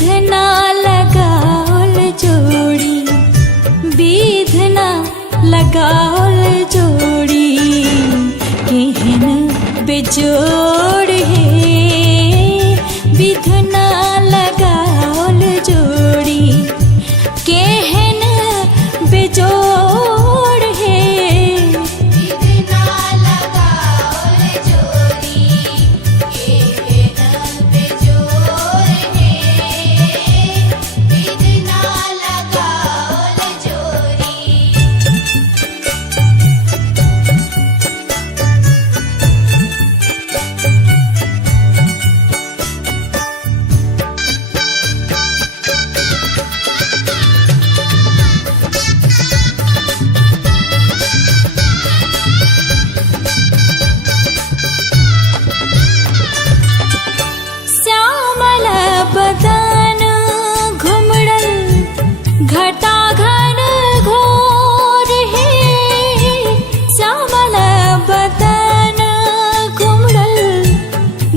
विधना लगाओल जोड़ी, विधना लगाओल जोड़ी, केहन बेजोड़ है। विधना लगाओल जोड़ी, केहन बेजोड़ है। विधना लगाओल जोड़ी, केहन बेजोड़ है। विधना लगाओल जोड़ी। श्यामल बदन घुमड़ल, घटा घन घोर है। श्यामल बदन घुमड़ल,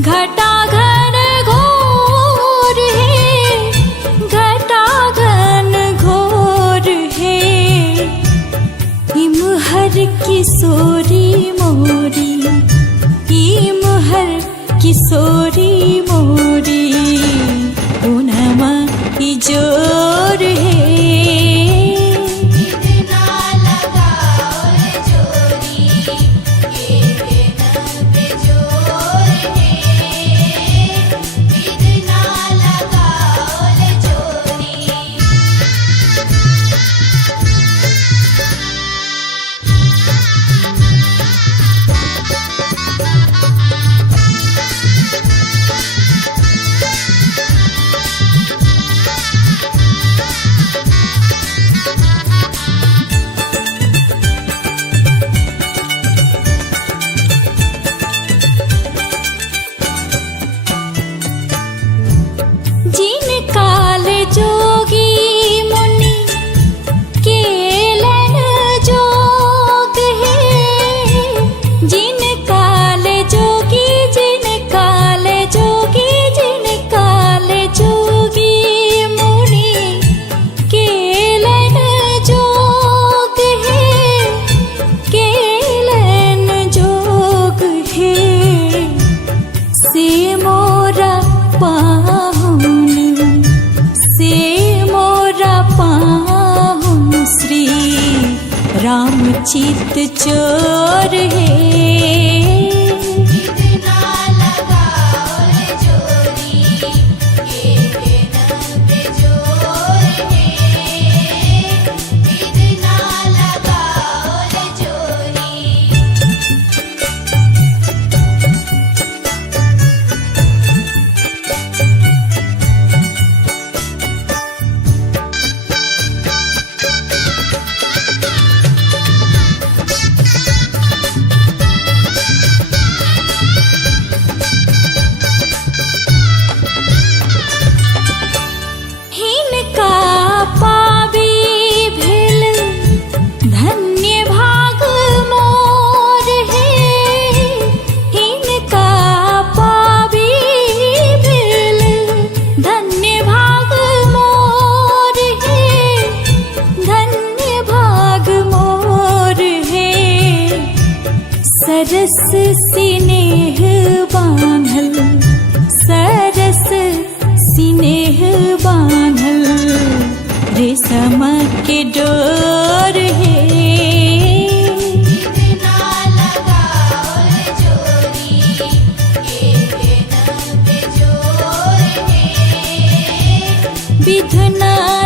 घटा घन घोर है। घटा घन घोर है। इमहर किशोरी मोरी, इमहर किशोरी मोरी, पूनमा इजोर है। विधना लगाओल जोड़ी, केहन बेजोड़ है। विधना लगाओल जोड़ी। जिन काल जोगी मुनि, केलन जोग है। जिन काल जोगी, जिन काल जोगी, जिन काल जोगी मुनि, केलन जोग है। केलन जोग है। से मोरा पाहुन, से मोरा पाहुन, श्री रामचित चोर है। विधना लगाओल जोड़ी, केहन बेजोड़ है। विधना लगाओल जोड़ी। हिनका पाबी भेल, धन्य भाग मोर है। हिनका पाबी भेल, धन्य भाग मोर है। धन्य भाग मोर है। सरस स्नेह बांधल, सरस स्नेह बांधल, रेशम के डोर है। विधना लगाओल जोड़ी, केहन बेजोड़ है। विधना